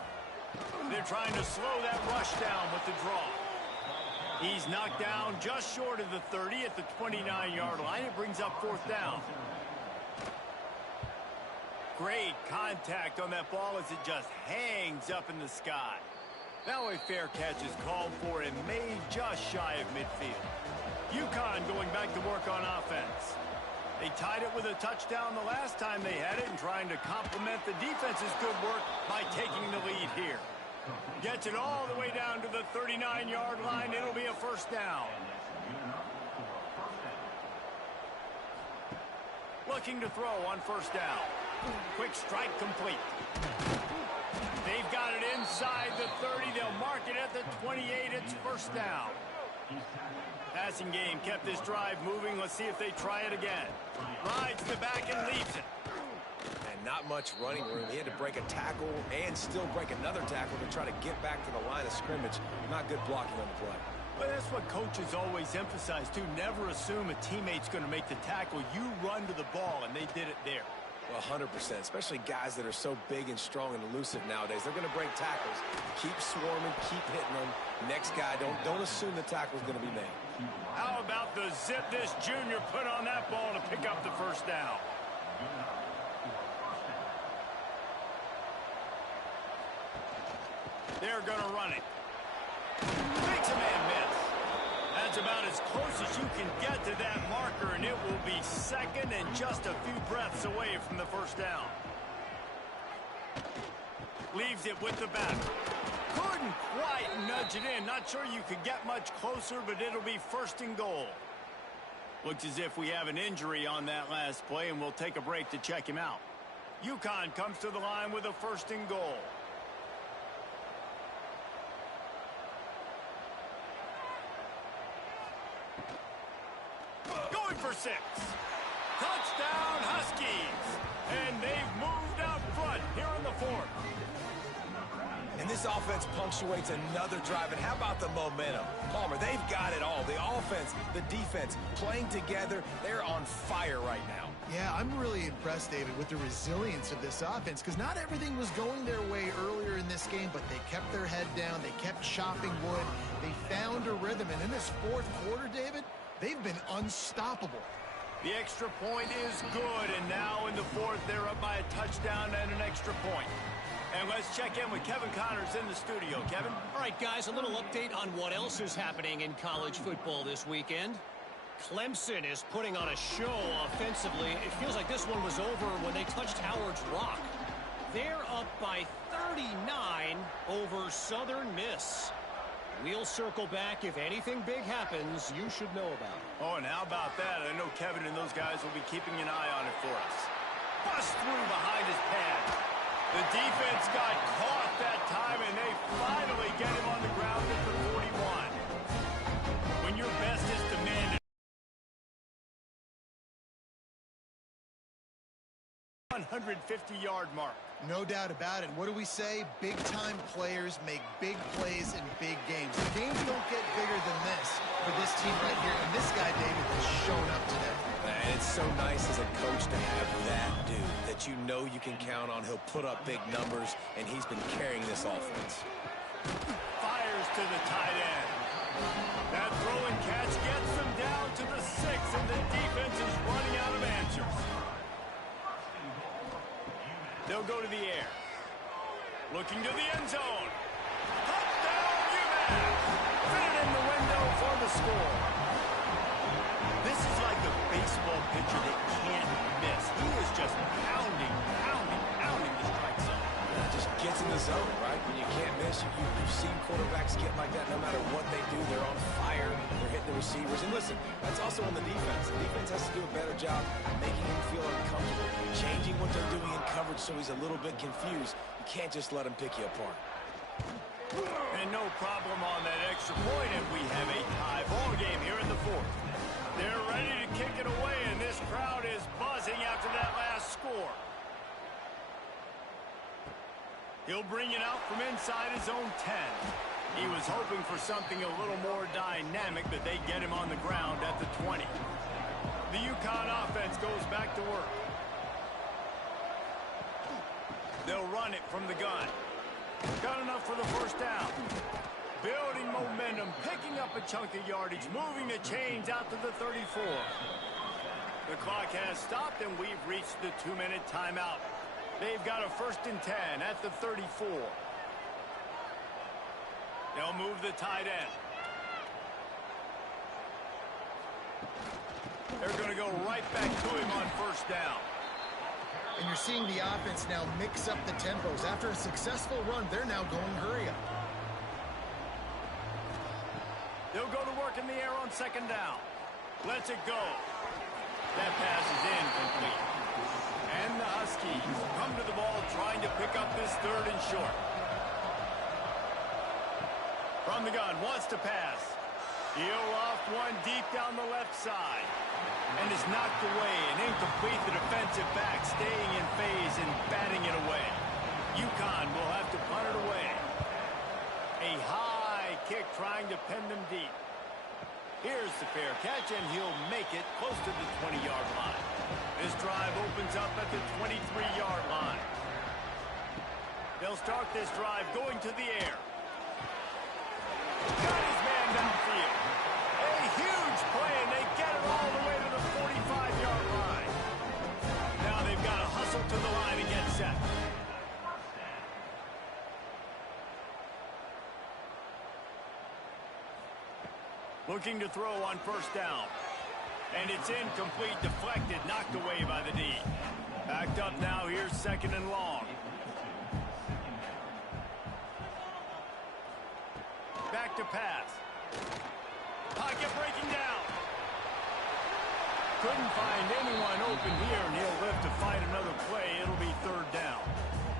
They're trying to slow that rush down with the draw. He's knocked down just short of the 30 at the 29-yard line. It brings up 4th down. Great contact on that ball as it just hangs up in the sky. Now a fair catch is called for and made just shy of midfield. UConn going back to work on offense. They tied it with a touchdown the last time they had it and trying to complement the defense's good work by taking the lead here. Gets it all the way down to the 39-yard line. It'll be a 1st down. Looking to throw on 1st down. Quick strike complete. They've got it inside the 30. They'll mark it at the 28. It's 1st down. Passing game kept this drive moving. Let's see if they try it again. Rides the back and leaves it. And not much running room. He had to break a tackle and still break another tackle to try to get back to the line of scrimmage. Not good blocking on the play. But that's what coaches always emphasize, too. Never assume a teammate's going to make the tackle. You run to the ball, and they did it there. Well, 100%, especially guys that are so big and strong and elusive nowadays. They're going to break tackles. Keep swarming, keep hitting them. Next guy, don't assume the tackle's going to be made. How about the zip this junior put on that ball to pick up the 1st down? They're going to run it. Makes a man miss. That's about as close as you can get to that marker, and it will be 2nd and just a few breaths away from the 1st down. Leaves it with the back. Couldn't quite nudge it in. Not sure you could get much closer, but it'll be 1st and goal. Looks as if we have an injury on that last play, and we'll take a break to check him out. UConn comes to the line with a 1st and goal. Going for 6. Touchdown, Huskies. And they've moved out front here in the 4th. And this offense punctuates another drive. And how about the momentum? Palmer, they've got it all. The offense, the defense, playing together. They're on fire right now. Yeah, I'm really impressed, David, with the resilience of this offense, because not everything was going their way earlier in this game, but they kept their head down. They kept chopping wood. They found a rhythm. And in this 4th quarter, David, they've been unstoppable. The extra point is good, and now in the 4th, they're up by a touchdown and an extra point. And let's check in with Kevin Connors in the studio. Kevin? All right, guys, a little update on what else is happening in college football this weekend. Clemson is putting on a show offensively. It feels like this one was over when they touched Howard's Rock. They're up by 39 over Southern Miss. We'll circle back. If anything big happens, you should know about it. Oh, and how about that? I know Kevin and those guys will be keeping an eye on it for us. Bust through behind his pad. The defense got caught that time, and they finally get him on the ground at the 41. When your best is demanded, 150-yard mark. No doubt about it. What do we say? Big-time players make big plays in big games. The games don't get bigger than this for this team right here. And this guy, David, has shown up today. And it's so nice as a coach to have that dude that you know you can count on. He'll put up big numbers, and he's been carrying this offense. Fires to the tight end. That throw and catch gets them down to the 6, and the defense is running out of answers. They'll go to the air. Looking to the end zone. Touchdown, UMass! Fit it in the window for the score. This is like a baseball pitcher that can't miss. He is just pounding the strike zone. Yeah, just gets in the zone, right? When you can't miss, you've seen quarterbacks get like that no matter what they do. They're on fire. They're hitting the receivers. And listen, that's also on the defense. The defense has to do a better job making him feel uncomfortable, changing what they're doing in coverage so he's a little bit confused. You can't just let him pick you apart. And no problem on that extra point, and we have a tie ball game here in the fourth. They're ready to kick it away, and this crowd is buzzing after that last score. He'll bring it out from inside his own 10. He was hoping for something a little more dynamic, but they get him on the ground at the 20. The UConn offense goes back to work. They'll run it from the gun. Got enough for the first down. Building momentum, picking up a chunk of yardage, moving the chains out to the 34. The clock has stopped, and we've reached the 2-minute timeout. They've got a 1st and 10 at the 34. They'll move the tight end. They're going to go right back to him on 1st down. And you're seeing the offense now mix up the tempos. After a successful run, they're now going hurry up. They'll go to work in the air on 2nd down. Lets it go. That pass is incomplete. And the Huskies come to the ball trying to pick up this 3rd and short. From the gun, wants to pass. He'll off one deep down the left side. And is knocked away and incomplete. The defensive back staying in phase and batting it away. UConn will have to punt it away. A high kick trying to pin them deep. Here's the fair catch, and he'll make it close to the 20-yard line. This drive opens up at the 23-yard line. They'll start this drive going to the air. Got his man downfield. A huge play, and they get it all the way to the 45-yard line. Now they've got to hustle to the line and get set. Looking to throw on 1st down. And it's incomplete, deflected, knocked away by the D. Backed up now, here's 2nd and long. Back to pass. Pocket breaking down. Couldn't find anyone open here, and he'll live to fight another play. It'll be 3rd down.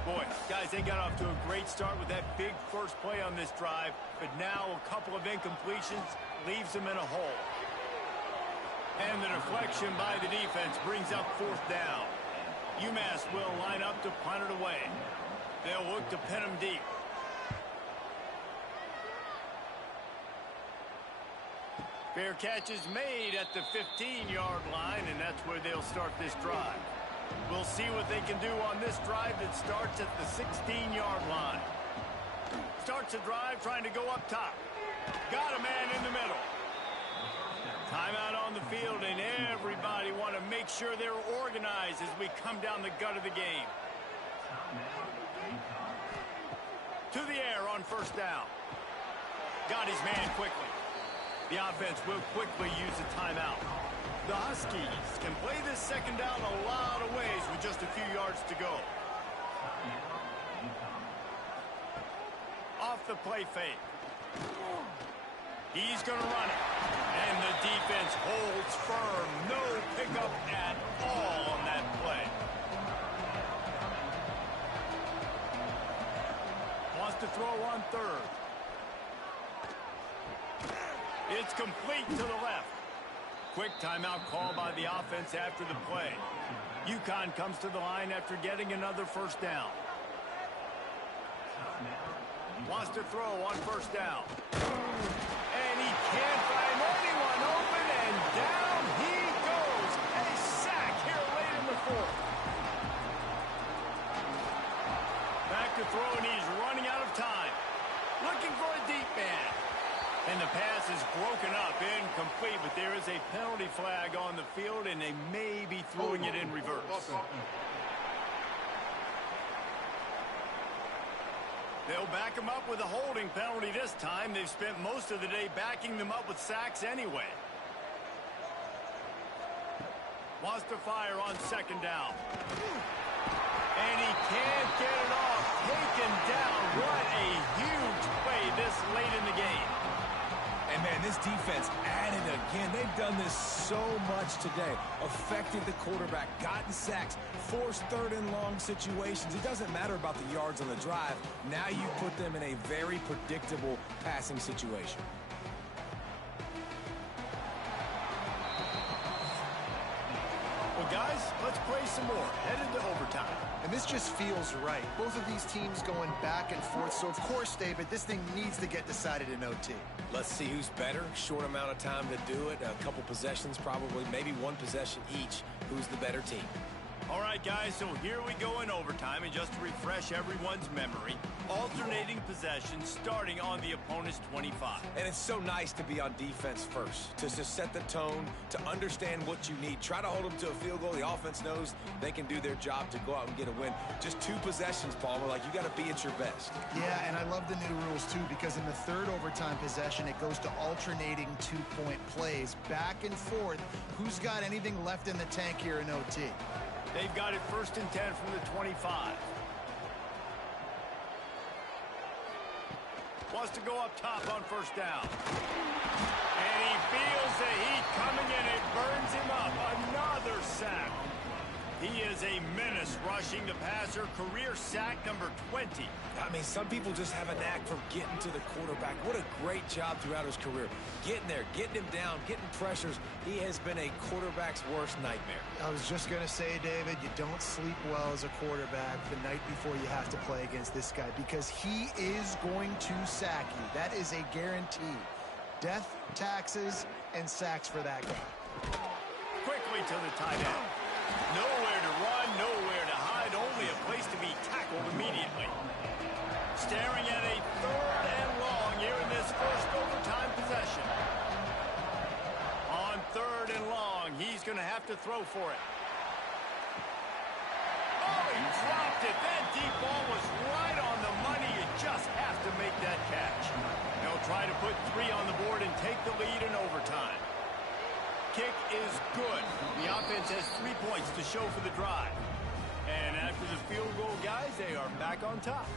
Boy, guys, they got off to a great start with that big first play on this drive, but now a couple of incompletions leaves them in a hole. And the deflection by the defense brings up 4th down. UMass will line up to punt it away. They'll look to pin them deep. Fair catch is made at the 15-yard line, and that's where they'll start this drive. We'll see what they can do on this drive that starts at the 16-yard line. Starts a drive trying to go up top. Got a man in the middle. Timeout on the field, and everybody want to make sure they're organized as we come down the gut of the game. To the air on 1st down. Got his man quickly. The offense will quickly use a timeout. The Huskies can play this 2nd down a lot of ways with just a few yards to go. Off the play fake. He's going to run it. And the defense holds firm. No pickup at all on that play. Wants to throw on 3rd. It's complete to the left. Quick timeout call by the offense after the play. UConn comes to the line after getting another 1st down. Wants to throw on 1st down. And he can't find anyone open, and down he goes. A sack here late in the 4th. Back to throw, and he's running out of time. Looking for a deep man. And the pass is broken up, incomplete, but there is a penalty flag on the field, and they may be throwing it in reverse. They'll back him up with a holding penalty this time. They've spent most of the day backing them up with sacks anyway. Wants to fire on second down. And he can't get it off. Taken down. What a huge play this late in the game. And, man, this defense added again. They've done this so much today. Affected the quarterback, gotten sacks, forced third and long situations. It doesn't matter about the yards on the drive. Now you put them in a very predictable passing situation. Well, guys, let's play some more. Headed to overtime. And this just feels right. Both of these teams going back and forth. So, of course, David, this thing needs to get decided in OT. Let's see who's better. Short amount of time to do it. A couple possessions probably. Maybe one possession each. Who's the better team? All right, guys, so here we go in overtime. And just to refresh everyone's memory, alternating possessions starting on the opponent's 25. And it's so nice to be on defense first, to set the tone, to understand what you need. Try to hold them to a field goal. The offense knows they can do their job to go out and get a win. Just two possessions, Palmer. Like, you got to be at your best. Yeah, and I love the new rules, too, because in the third overtime possession, it goes to alternating two-point plays. Back and forth. Who's got anything left in the tank here in OT? They've got it 1st and 10 from the 25. Wants to go up top on first down. And he feels the heat coming in. It burns him up. Another sack. He is a menace rushing the passer. Career sack number 20. I mean, some people just have a knack for getting to the quarterback. What a great job throughout his career. Getting there, getting him down, getting pressures. He has been a quarterback's worst nightmare. I was just going to say, David, you don't sleep well as a quarterback the night before you have to play against this guy because he is going to sack you. That is a guarantee. Death, taxes, and sacks for that guy. Quickly to the tight end. Nowhere to run, nowhere to hide, only a place to be tackled immediately. Staring at a third and long here in this first overtime possession. On third and long, he's going to have to throw for it. Oh, he dropped it. That deep ball was right on the money. You just have to make that catch. They'll try to put 3 on the board and take the lead in overtime. Kick is good. The offense has 3 points to show for the drive. And after the field goal, guys, they are back on top.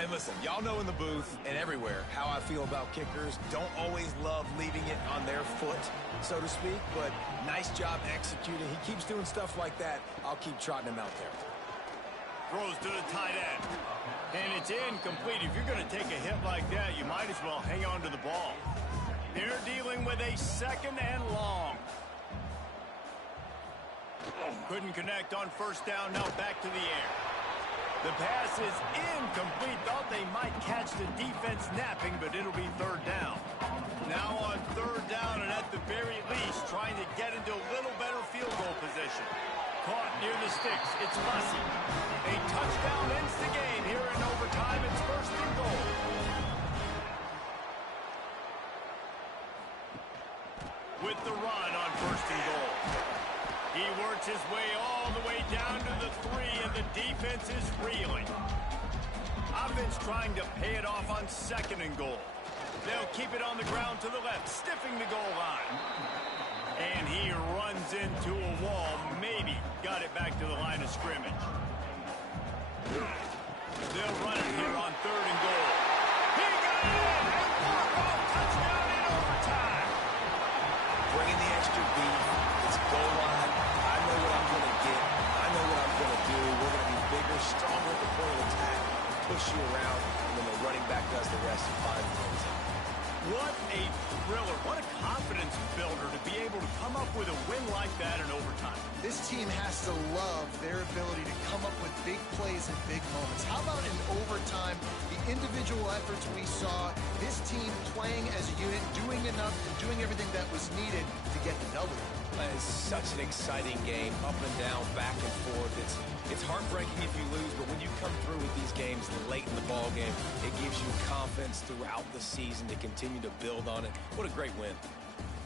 And listen, y'all know in the booth and everywhere how I feel about kickers. Don't always love leaving it on their foot, so to speak, but nice job executing. He keeps doing stuff like that. I'll keep trotting him out there. Throws to the tight end. And it's incomplete. If you're going to take a hit like that, you might as well hang on to the ball. They're dealing with a 2nd and long. Couldn't connect on first down. Now back to the air. The pass is incomplete. Thought they might catch the defense napping, but it'll be 3rd down. Now on 3rd down, and at the very least, trying to get into a little better field goal position. Caught near the sticks. It's Bussy. A touchdown ends the game here in overtime. It's 1st and goal. With the run on 1st and goal. He works his way all the way down to the 3, and the defense is reeling. Offense trying to pay it off on 2nd and goal. They'll keep it on the ground to the left, stiffing the goal line. And he runs into a wall, maybe got it back to the line of scrimmage. They'll run it here on 3rd and goal. He got it in, and walk-off touchdown in overtime. Bringing the extra beat. It's goal line. I know what I'm going to get. I know what I'm going to do. We're going to be bigger, stronger at the point of attack, push you around, and then the running back does the rest and finds the end zone. What a thriller. What a confidence builder to be able to come up with a win like that in overtime. This team has to love their ability to come up with big plays and big moments. How about in overtime, the individual efforts we saw, this team playing as a unit, doing enough, doing everything that was needed to get the W. It's such an exciting game, up and down, back and forth. It's heartbreaking if you lose, but when you come through with these games late in the ball game, it gives you confidence throughout the season to continue to build on it. What a great win.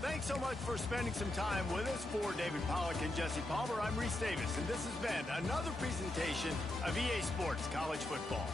Thanks so much for spending some time with us. For David Pollack and Jesse Palmer, I'm Reese Davis, and this has been another presentation of EA Sports College Football.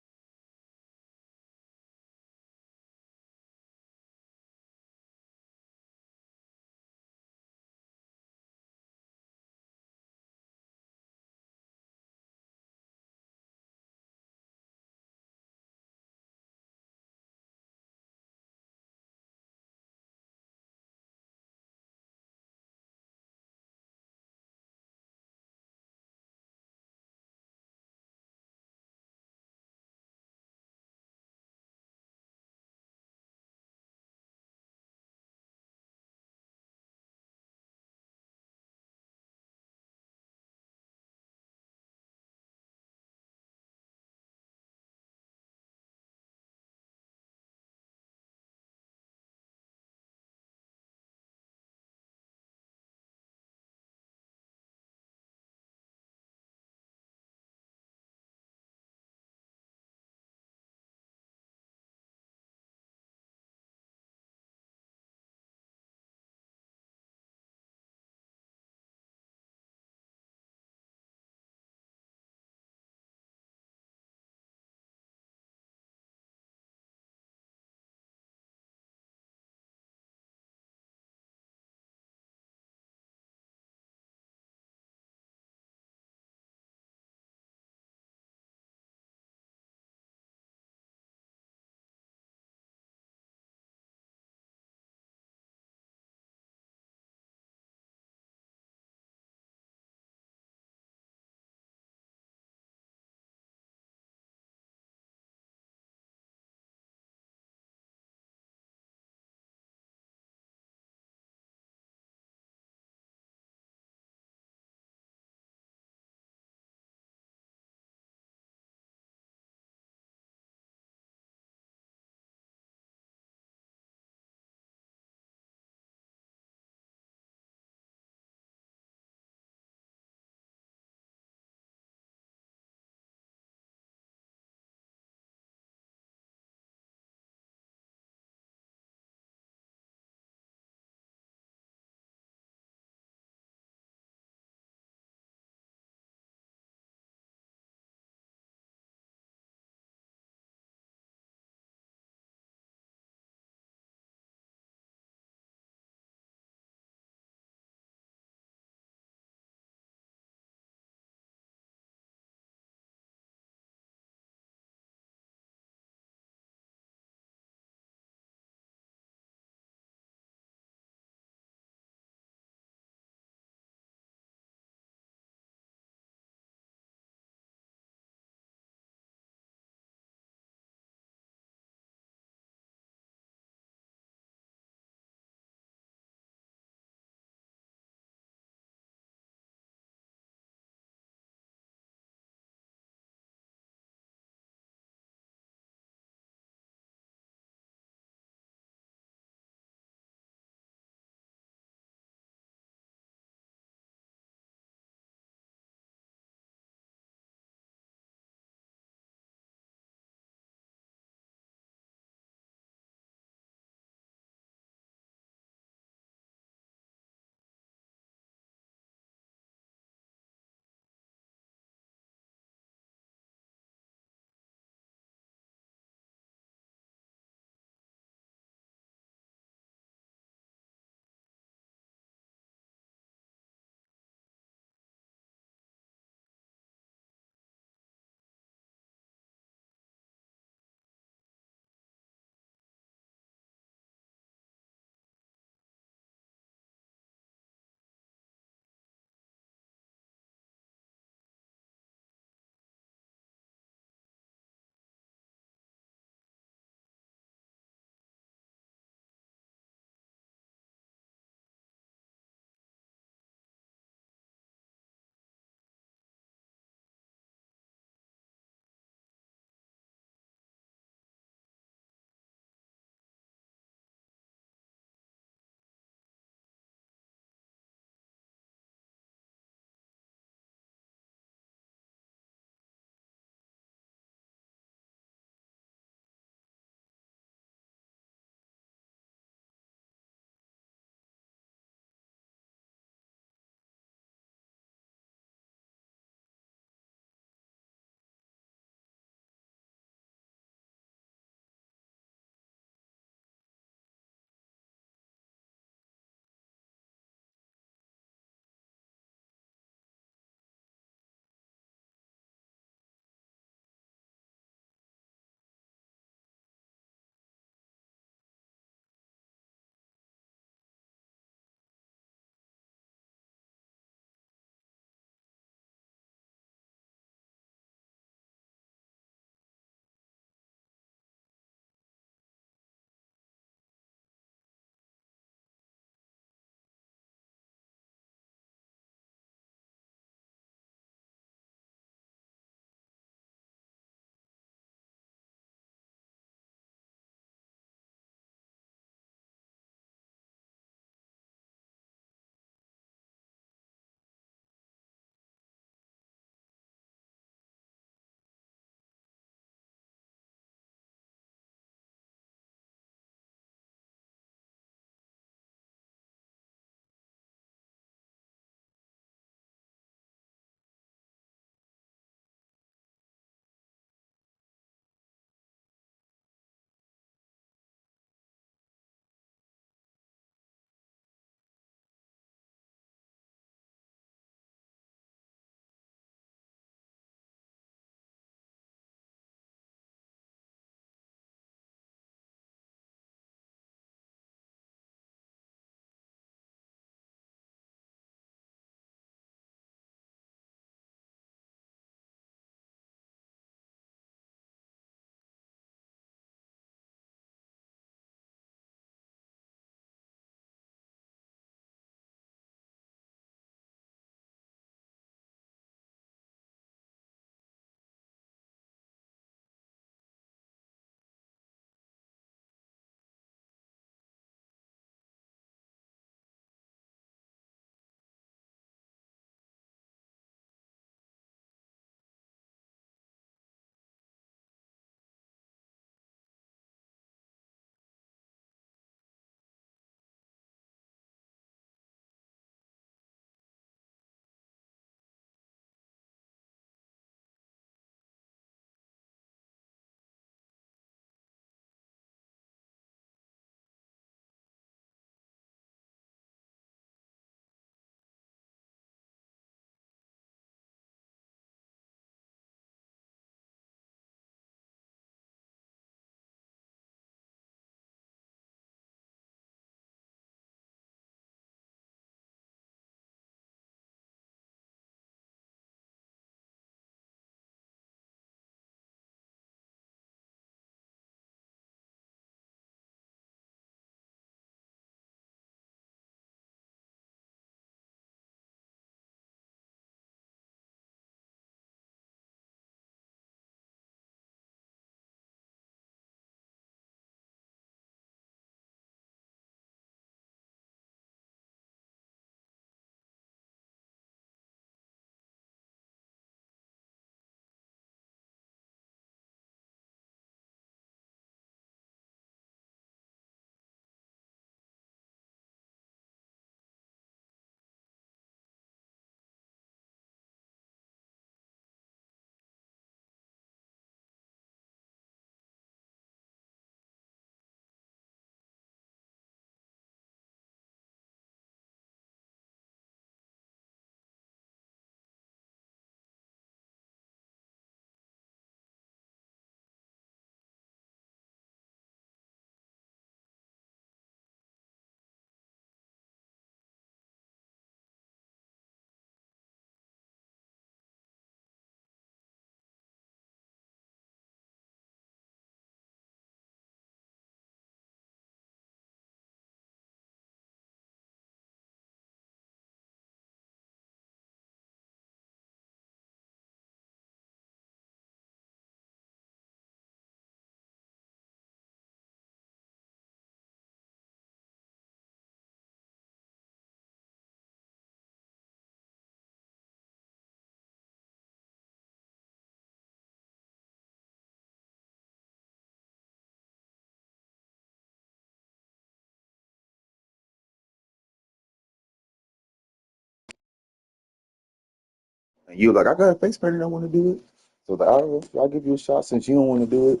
And you were like, I got a face painting, I want to do it. So I was like, all right, well, I'll give you a shot since you don't want to do it.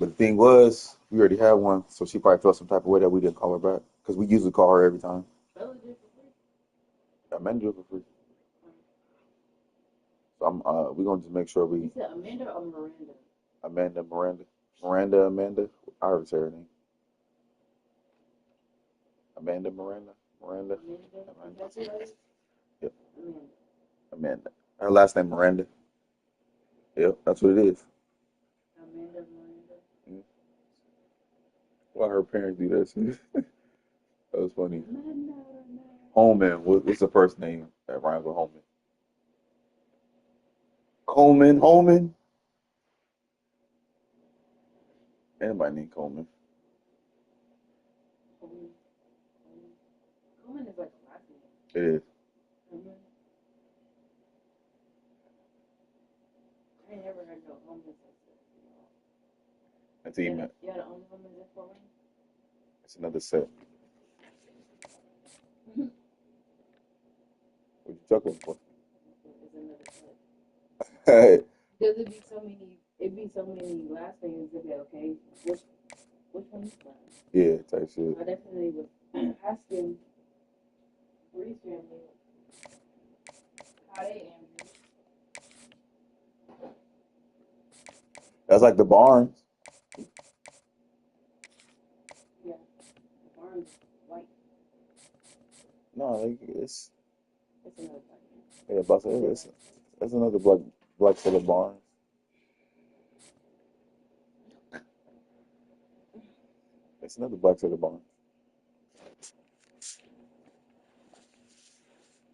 But the thing was, we already had one, so she probably felt some type of way that we didn't call her back because we usually call her every time. Amanda do it for free. So we're gonna just make sure we. You said Amanda or Miranda? Amanda. I already said her name. Miranda. That's it, right? Yep. Amanda. Amanda. Her last name Miranda. Yep, that's what it is. Miranda. Why her parents do that shit? That was funny. Amanda. Holman. What's the first name that rhymes with Holman? Holman. Anybody named Coleman? Coleman is like a last name. It is. I ain't never heard no Coleman. That's email. Yeah, the only woman is for one. It's another set. What you chuckling for? It's another set. Hey. Because it'd be so many last names to be okay. Which one is that? Yeah, type shit. I definitely was asking Bree's family how they Andrew. That's like the Barnes. Yeah, the Barnes white. No, like it's another black name. yeah, but it's another black set of Barnes. It's another black set of Barnes.